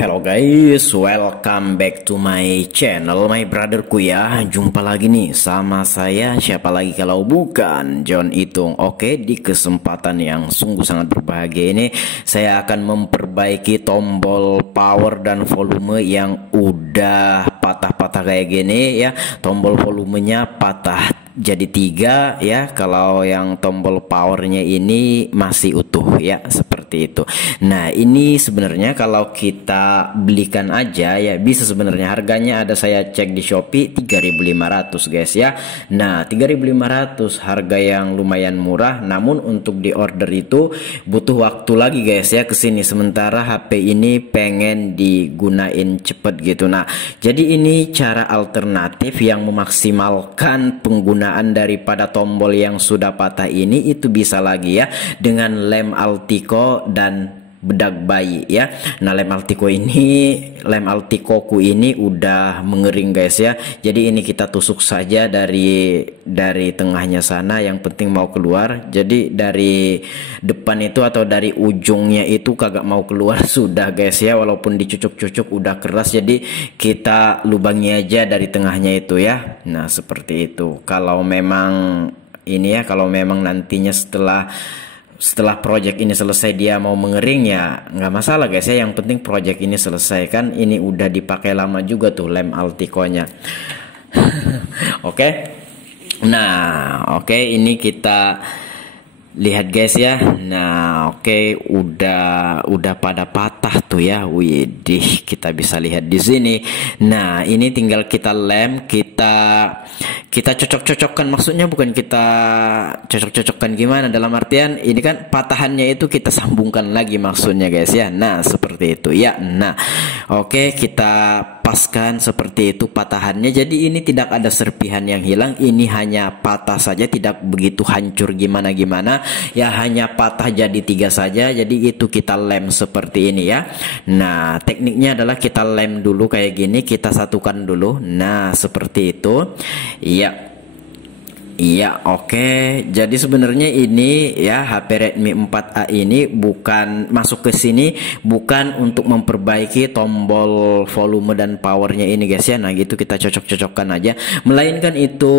Hello guys, welcome back to my channel, my brotherku ya. Jumpa lagi nih sama saya, siapa lagi kalau bukan John Itung. Oke, di kesempatan yang sungguh sangat berbahagia ini saya akan memperbaiki tombol power dan volume yang udah patah-patah kayak gini ya. Tombol volumenya patah jadi 3 ya, kalau yang tombol powernya ini masih utuh ya, seperti itu. Nah ini sebenarnya kalau kita belikan aja ya bisa, sebenarnya harganya ada saya cek di Shopee 3.500 guys ya. Nah 3.500 harga yang lumayan murah, namun untuk di order itu butuh waktu lagi guys ya kesini, sementara HP ini pengen digunain cepet gitu. Nah jadi ini cara alternatif yang memaksimalkan penggunaan daripada tombol yang sudah patah ini, itu bisa lagi ya dengan lem Altico dan bedak bayi ya. Nah lem Alticoku ini udah mengering guys ya, jadi ini kita tusuk saja dari tengahnya sana, yang penting mau keluar. Jadi dari depan itu atau dari ujungnya itu kagak mau keluar sudah guys ya, walaupun dicucuk-cucuk udah keras, jadi kita lubangi aja dari tengahnya itu ya. Nah seperti itu. Kalau memang ini ya, kalau memang nantinya setelah project ini selesai dia mau mengering ya nggak masalah guys ya, yang penting project ini selesai. Kan ini udah dipakai lama juga tuh lem Altico-nya. Oke. Nah oke, ini kita lihat guys ya. Nah oke, udah pada patah tuh ya. Widih, kita bisa lihat di sini. Nah ini tinggal kita lem, kita cocok-cocokkan, maksudnya bukan kita cocok-cocokkan gimana, dalam artian ini kan patahannya itu kita sambungkan lagi maksudnya guys ya. Nah seperti itu ya. Nah oke, kita paskan seperti itu patahannya, jadi ini tidak ada serpihan yang hilang, ini hanya patah saja, tidak begitu hancur gimana-gimana ya, hanya patah jadi 3 saja. Jadi itu kita lem seperti ini ya. Nah tekniknya adalah kita lem dulu kayak gini, kita satukan dulu. Nah seperti itu ya. Iya oke. Jadi sebenarnya ini ya HP Redmi 4A ini bukan masuk ke sini bukan untuk memperbaiki tombol volume dan powernya ini guys ya. Nah gitu kita cocok-cocokkan aja, melainkan itu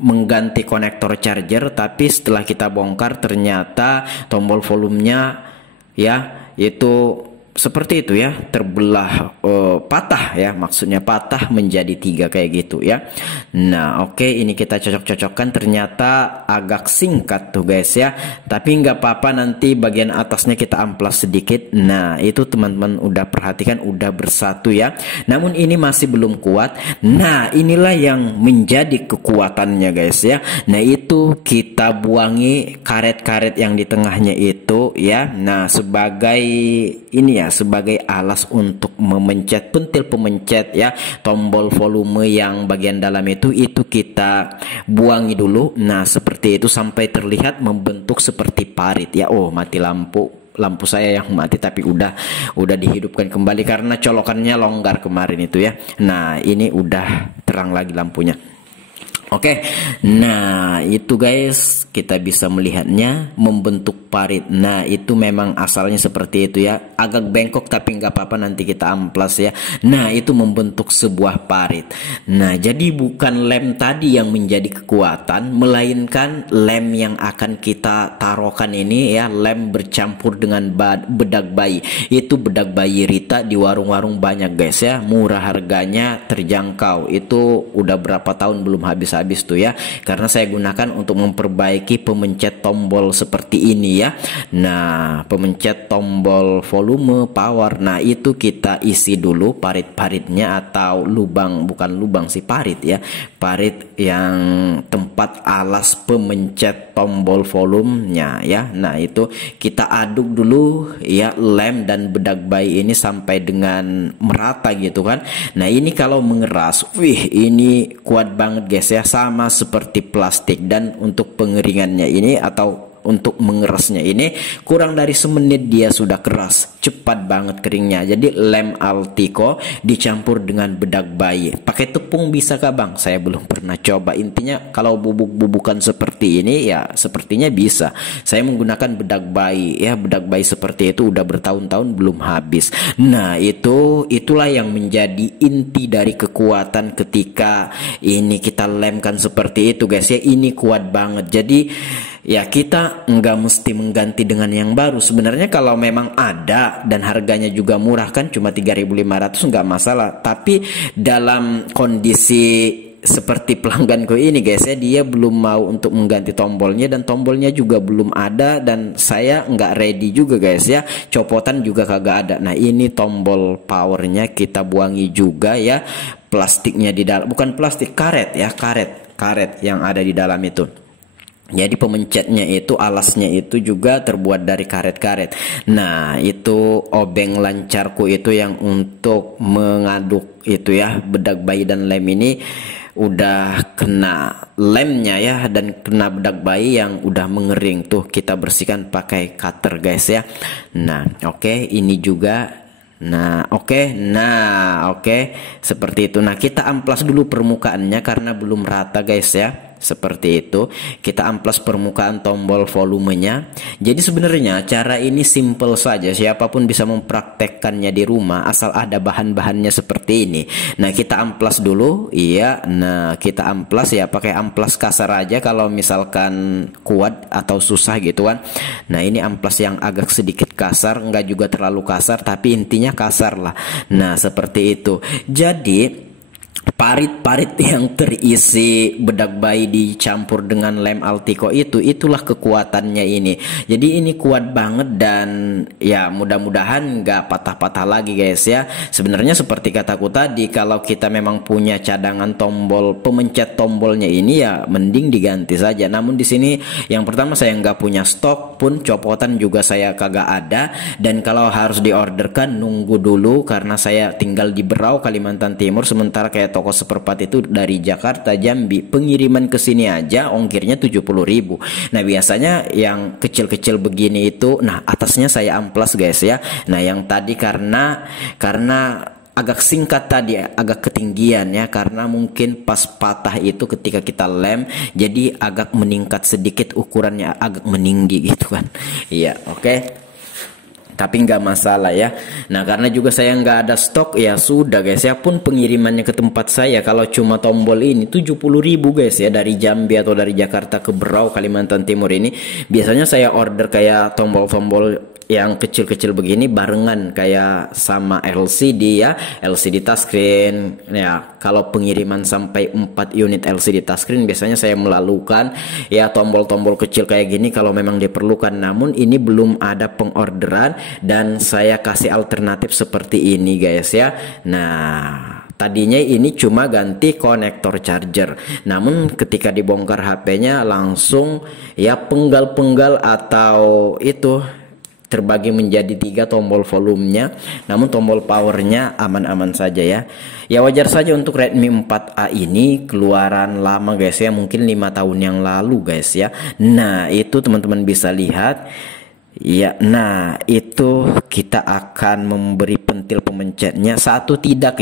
mengganti konektor charger. Tapi setelah kita bongkar ternyata tombol volumenya ya itu seperti itu ya, terbelah, patah ya, maksudnya patah menjadi 3 kayak gitu ya. Nah oke, ini kita cocok-cocokkan, ternyata agak singkat tuh guys ya, tapi nggak apa-apa, nanti bagian atasnya kita amplas sedikit. Nah itu teman-teman udah perhatikan udah bersatu ya, namun ini masih belum kuat. Nah inilah yang menjadi kekuatannya guys ya. Nah itu kita buangi karet-karet yang di tengahnya itu ya. Nah sebagai ini ya, sebagai alas untuk memencet pentil pemencet ya, tombol volume yang bagian dalam itu kita buangi dulu. Nah seperti itu sampai terlihat membentuk seperti parit ya. Oh mati lampu saya yang mati, tapi udah dihidupkan kembali karena colokannya longgar kemarin itu ya. Nah ini udah terang lagi lampunya. Oke, nah itu guys, kita bisa melihatnya membentuk parit. Nah itu memang asalnya seperti itu ya, agak bengkok tapi nggak apa-apa, nanti kita amplas ya. Nah itu membentuk sebuah parit. Nah jadi bukan lem tadi yang menjadi kekuatan, melainkan lem yang akan kita taruhkan ini ya, lem bercampur dengan bedak bayi. Itu bedak bayi Rita di warung-warung banyak guys ya, murah harganya, terjangkau. Itu udah berapa tahun belum habis tuh ya, karena saya gunakan untuk memperbaiki pemencet tombol seperti ini ya. Nah pemencet tombol volume power, nah itu kita isi dulu parit-paritnya, atau lubang, bukan lubang sih, parit ya, parit yang tempat alas pemencet tombol volumenya ya. Nah itu kita aduk dulu ya, lem dan bedak bayi ini sampai dengan merata gitu kan. Nah ini kalau mengeras, wih ini kuat banget guys ya, sama seperti plastik. Dan untuk pengeringannya ini atau untuk mengerasnya ini kurang dari semenit dia sudah keras, cepat banget keringnya. Jadi lem Altico dicampur dengan bedak bayi. Pakai tepung bisa kah bang? Saya belum pernah coba. Intinya kalau bubuk-bubukan seperti ini ya sepertinya bisa. Saya menggunakan bedak bayi ya, bedak bayi seperti itu udah bertahun-tahun belum habis. Nah itulah yang menjadi inti dari kekuatan ketika ini kita lemkan seperti itu guys ya. Ini kuat banget. Jadi ya kita nggak mesti mengganti dengan yang baru. Sebenarnya kalau memang ada dan harganya juga murah kan cuma 3.500 nggak masalah. Tapi dalam kondisi seperti pelangganku ini guys ya, dia belum mau untuk mengganti tombolnya dan tombolnya juga belum ada dan saya nggak ready juga guys ya, copotan juga kagak ada. Nah ini tombol powernya kita buangi juga ya, plastiknya di dalam, bukan plastik, karet ya, karet yang ada di dalam itu. Jadi pemencetnya itu, alasnya itu juga terbuat dari karet-karet. Nah itu obeng lancarku itu yang untuk mengaduk itu ya, bedak bayi dan lem ini udah kena lemnya ya dan kena bedak bayi yang udah mengering tuh, kita bersihkan pakai cutter guys ya. Nah oke, ini juga. Nah oke, seperti itu. Nah kita amplas dulu permukaannya karena belum rata guys ya. Seperti itu, kita amplas permukaan tombol volumenya. Jadi sebenarnya cara ini simple saja, siapapun bisa mempraktekkannya di rumah asal ada bahan-bahannya seperti ini. Nah kita amplas dulu, iya. Nah kita amplas ya, pakai amplas kasar aja kalau misalkan kuat atau susah gitu kan. Nah ini amplas yang agak sedikit kasar, enggak juga terlalu kasar, tapi intinya kasar lah. Nah seperti itu. Jadi parit-parit yang terisi bedak bayi dicampur dengan lem Altico itulah kekuatannya ini. Jadi ini kuat banget dan ya mudah-mudahan nggak patah-patah lagi guys ya. Sebenarnya seperti kataku tadi, kalau kita memang punya cadangan tombol pemencet tombolnya ini ya mending diganti saja. Namun di sini yang pertama saya nggak punya stok pun, copotan juga saya kagak ada, dan kalau harus diorderkan nunggu dulu karena saya tinggal di Berau, Kalimantan Timur, sementara kayak toko seperempat itu dari Jakarta, Jambi, pengiriman ke sini aja ongkirnya 70.000. Nah biasanya yang kecil-kecil begini itu, nah atasnya saya amplas guys ya. Nah yang tadi karena agak singkat tadi, agak ketinggian ya, karena mungkin pas patah itu ketika kita lem jadi agak meningkat sedikit, ukurannya agak meninggi gitu kan. Iya oke. Tapi nggak masalah ya. Nah karena juga saya nggak ada stok ya sudah guys ya, pun pengirimannya ke tempat saya kalau cuma tombol ini 70.000 guys ya, dari Jambi atau dari Jakarta ke Berau, Kalimantan Timur ini. Biasanya saya order kayak tombol-tombol yang kecil-kecil begini barengan kayak sama LCD ya, LCD touchscreen ya. Kalau pengiriman sampai 4 unit LCD touchscreen biasanya saya melalukan ya, tombol-tombol kecil kayak gini kalau memang diperlukan. Namun ini belum ada pengorderan dan saya kasih alternatif seperti ini guys ya. Nah tadinya ini cuma ganti konektor charger, namun ketika dibongkar HP-nya langsung ya penggal-penggal atau itu terbagi menjadi 3 tombol volumenya, namun tombol powernya aman-aman saja ya. Ya wajar saja untuk Redmi 4A ini keluaran lama guys ya, mungkin 5 tahun yang lalu guys ya. Nah itu teman-teman bisa lihat ya. Nah itu kita akan memberi pentil pemencetnya satu tidak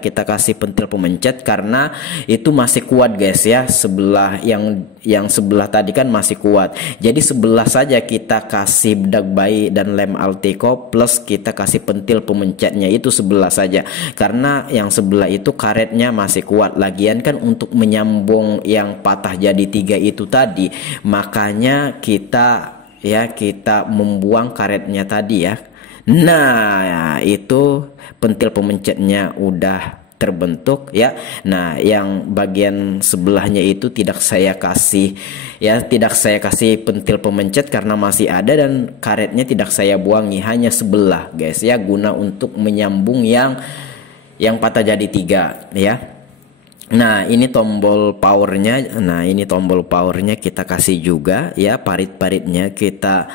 kita kasih pentil pemencet karena itu masih kuat guys ya. Sebelah yang sebelah tadi kan masih kuat, jadi sebelah saja kita kasih bedak bayi dan lem Altico plus kita kasih pentil pemencetnya, itu sebelah saja karena yang sebelah itu karetnya masih kuat. Lagian kan untuk menyambung yang patah jadi 3 itu tadi, makanya kita membuang karetnya tadi ya. Nah itu pentil pemencetnya udah terbentuk ya. Nah yang bagian sebelahnya itu tidak saya kasih pentil pemencet karena masih ada, dan karetnya tidak saya buangi, hanya sebelah guys ya, guna untuk menyambung yang patah jadi 3 ya. Nah ini tombol powernya. Nah ini tombol powernya kita kasih juga ya, parit-paritnya kita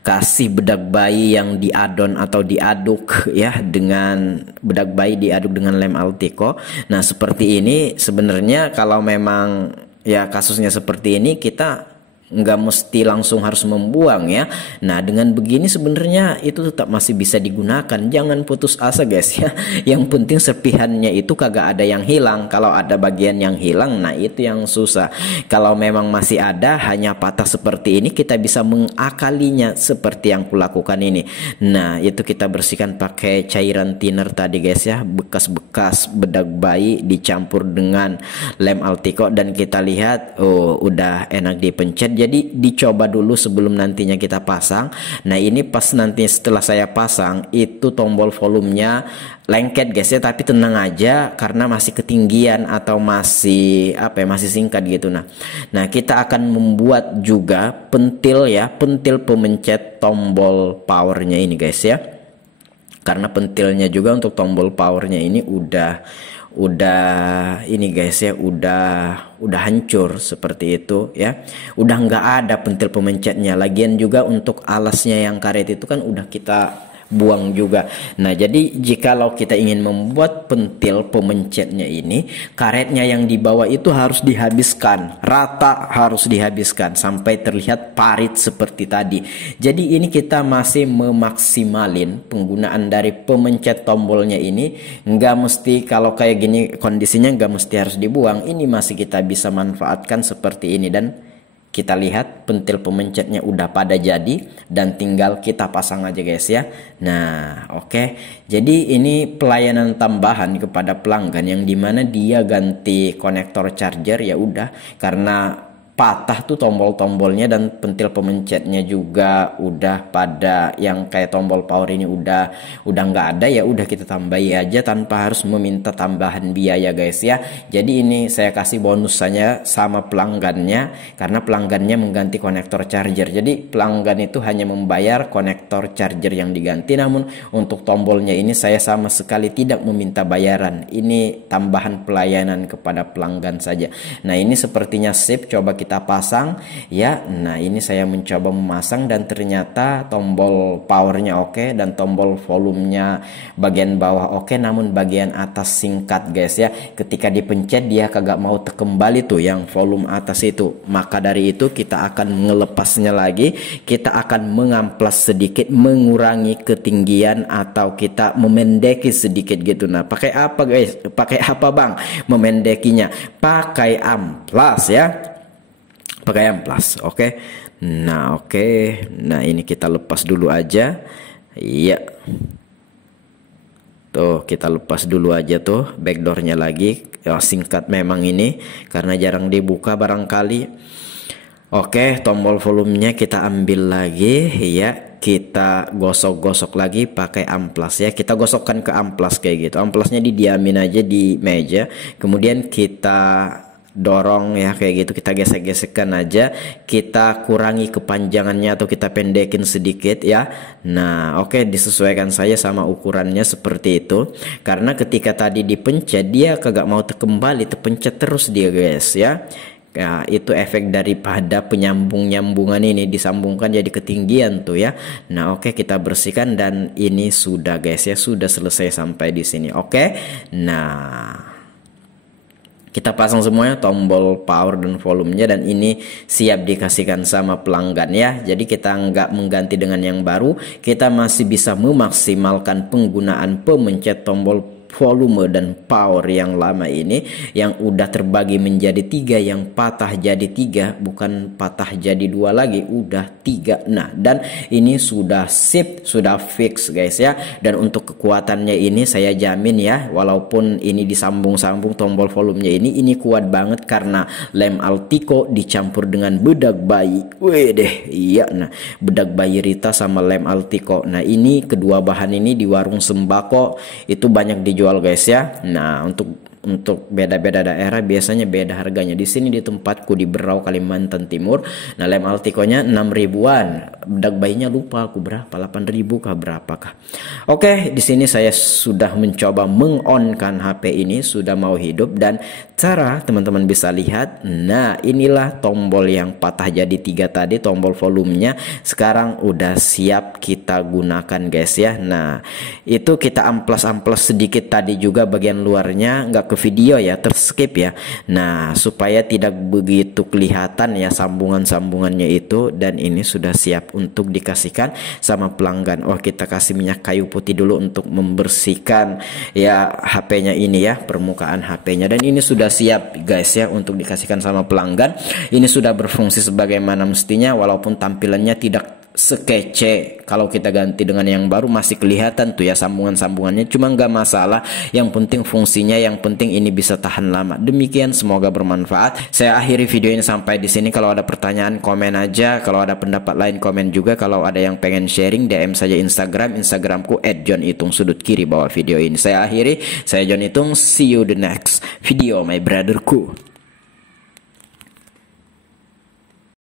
kasih bedak bayi yang diadon atau diaduk ya, dengan bedak bayi diaduk dengan lem Altico. Nah seperti ini sebenarnya kalau memang ya kasusnya seperti ini, kita nggak mesti langsung harus membuang ya. Nah dengan begini sebenarnya itu tetap masih bisa digunakan, jangan putus asa guys ya. Yang penting serpihannya itu kagak ada yang hilang. Kalau ada bagian yang hilang, nah itu yang susah. Kalau memang masih ada hanya patah seperti ini, kita bisa mengakalinya seperti yang kulakukan ini. Nah itu kita bersihkan pakai cairan thinner tadi guys ya, bekas-bekas bedak bayi dicampur dengan lem Altico, dan kita lihat oh udah enak dipencet. Jadi dicoba dulu sebelum nantinya kita pasang. Nah ini pas nanti setelah saya pasang itu tombol volumenya lengket guys ya, tapi tenang aja karena masih ketinggian atau masih apa ya, masih singkat gitu. Nah kita akan membuat juga pentil ya, pentil pemencet tombol powernya ini guys ya, karena pentilnya juga untuk tombol powernya ini udah ini guys ya, udah hancur seperti itu ya, udah nggak ada pentil pemencetnya. Lagian juga untuk alasnya yang karet itu kan udah kita buang juga. Nah jadi jikalau kita ingin membuat pentil pemencetnya ini, karetnya yang di bawah itu harus dihabiskan rata, harus dihabiskan sampai terlihat parit seperti tadi. Jadi ini kita masih memaksimalin penggunaan dari pemencet tombolnya ini. Nggak mesti kalau kayak gini kondisinya nggak mesti harus dibuang, ini masih kita bisa manfaatkan seperti ini. Dan kita lihat pentil pemencetnya udah pada jadi dan tinggal kita pasang aja guys ya. Nah oke. Jadi ini pelayanan tambahan kepada pelanggan yang dimana dia ganti konektor charger ya udah, karena patah tuh tombol-tombolnya dan pentil pemencetnya juga udah pada yang kayak tombol power ini udah nggak ada, ya udah kita tambahi aja tanpa harus meminta tambahan biaya guys ya. Jadi ini saya kasih bonusnya sama pelanggannya karena pelanggannya mengganti konektor charger. Jadi pelanggan itu hanya membayar konektor charger yang diganti, namun untuk tombolnya ini saya sama sekali tidak meminta bayaran. Ini tambahan pelayanan kepada pelanggan saja. Nah ini sepertinya sip, coba kita pasang ya. Nah ini saya mencoba memasang dan ternyata tombol powernya oke dan tombol volumenya bagian bawah oke, namun bagian atas singkat guys ya. Ketika dipencet dia kagak mau kembali tuh yang volume atas itu. Maka dari itu kita akan melepasnya lagi, kita akan mengamplas sedikit, mengurangi ketinggian atau kita memendeki sedikit gitu. Nah pakai apa guys, pakai apa bang memendekinya? Pakai amplas ya, pakai amplas. Oke. Nah oke. Nah ini kita lepas dulu aja. Iya. Tuh kita lepas dulu aja tuh backdoornya lagi. Ya, singkat memang ini karena jarang dibuka barangkali. Oke, tombol volumenya kita ambil lagi ya. Kita gosok-gosok lagi pakai amplas ya. Kita gosokkan ke amplas kayak gitu. Amplasnya didiamin aja di meja. Kemudian kita dorong ya kayak gitu, kita gesek-gesekkan aja, kita kurangi kepanjangannya atau kita pendekin sedikit ya. Nah oke, disesuaikan saja sama ukurannya seperti itu, karena ketika tadi dipencet dia kagak mau kembali, terpencet terus dia guys ya. Ya, itu efek daripada penyambung-nyambungan ini, disambungkan jadi ketinggian tuh ya. Nah oke, kita bersihkan dan ini sudah guys ya, sudah selesai sampai di sini. Oke. Nah kita pasang semuanya tombol power dan volumenya, dan ini siap dikasihkan sama pelanggan ya. Jadi kita nggak mengganti dengan yang baru, kita masih bisa memaksimalkan penggunaan pemencet tombol volume dan power yang lama ini, yang udah terbagi menjadi 3, yang patah jadi 3, bukan patah jadi 2 lagi, udah 3. Nah dan ini sudah sip, sudah fix guys ya. Dan untuk kekuatannya ini saya jamin ya, walaupun ini disambung-sambung tombol volumenya ini kuat banget karena lem Altico dicampur dengan bedak bayi. Wih deh, iya. Nah bedak bayi Rita sama lem Altico, nah ini kedua bahan ini di warung sembako itu banyak dijual guys ya. Nah untuk beda-beda daerah biasanya beda harganya. Di sini di tempatku di Berau Kalimantan Timur, nah lem Altico-nya 6 ribuan, bedak bayinya lupa aku berapa, 8.000 kah berapakah. Oke, di sini saya sudah mencoba meng-on-kan HP ini, sudah mau hidup, dan cara teman-teman bisa lihat. Nah, inilah tombol yang patah jadi 3 tadi, tombol volumenya sekarang udah siap kita gunakan guys ya. Nah, itu kita amplas sedikit tadi juga bagian luarnya, nggak ke video ya, terskip ya. Nah, supaya tidak begitu kelihatan ya sambungan-sambungannya itu, dan ini sudah siap untuk dikasihkan sama pelanggan. Oh, kita kasih minyak kayu putih dulu untuk membersihkan ya HP-nya ini ya, permukaan HP-nya, dan ini sudah siap guys ya untuk dikasihkan sama pelanggan. Ini sudah berfungsi sebagaimana mestinya, walaupun tampilannya tidak sekece kalau kita ganti dengan yang baru, masih kelihatan tuh ya sambungan-sambungannya, cuma nggak masalah, yang penting fungsinya, yang penting ini bisa tahan lama. Demikian, semoga bermanfaat. Saya akhiri video ini sampai di sini. Kalau ada pertanyaan komen aja, kalau ada pendapat lain komen juga, kalau ada yang pengen sharing DM saja Instagramku @johnitung sudut kiri bawah video ini. Saya akhiri, saya John Itung, see you the next video my brotherku.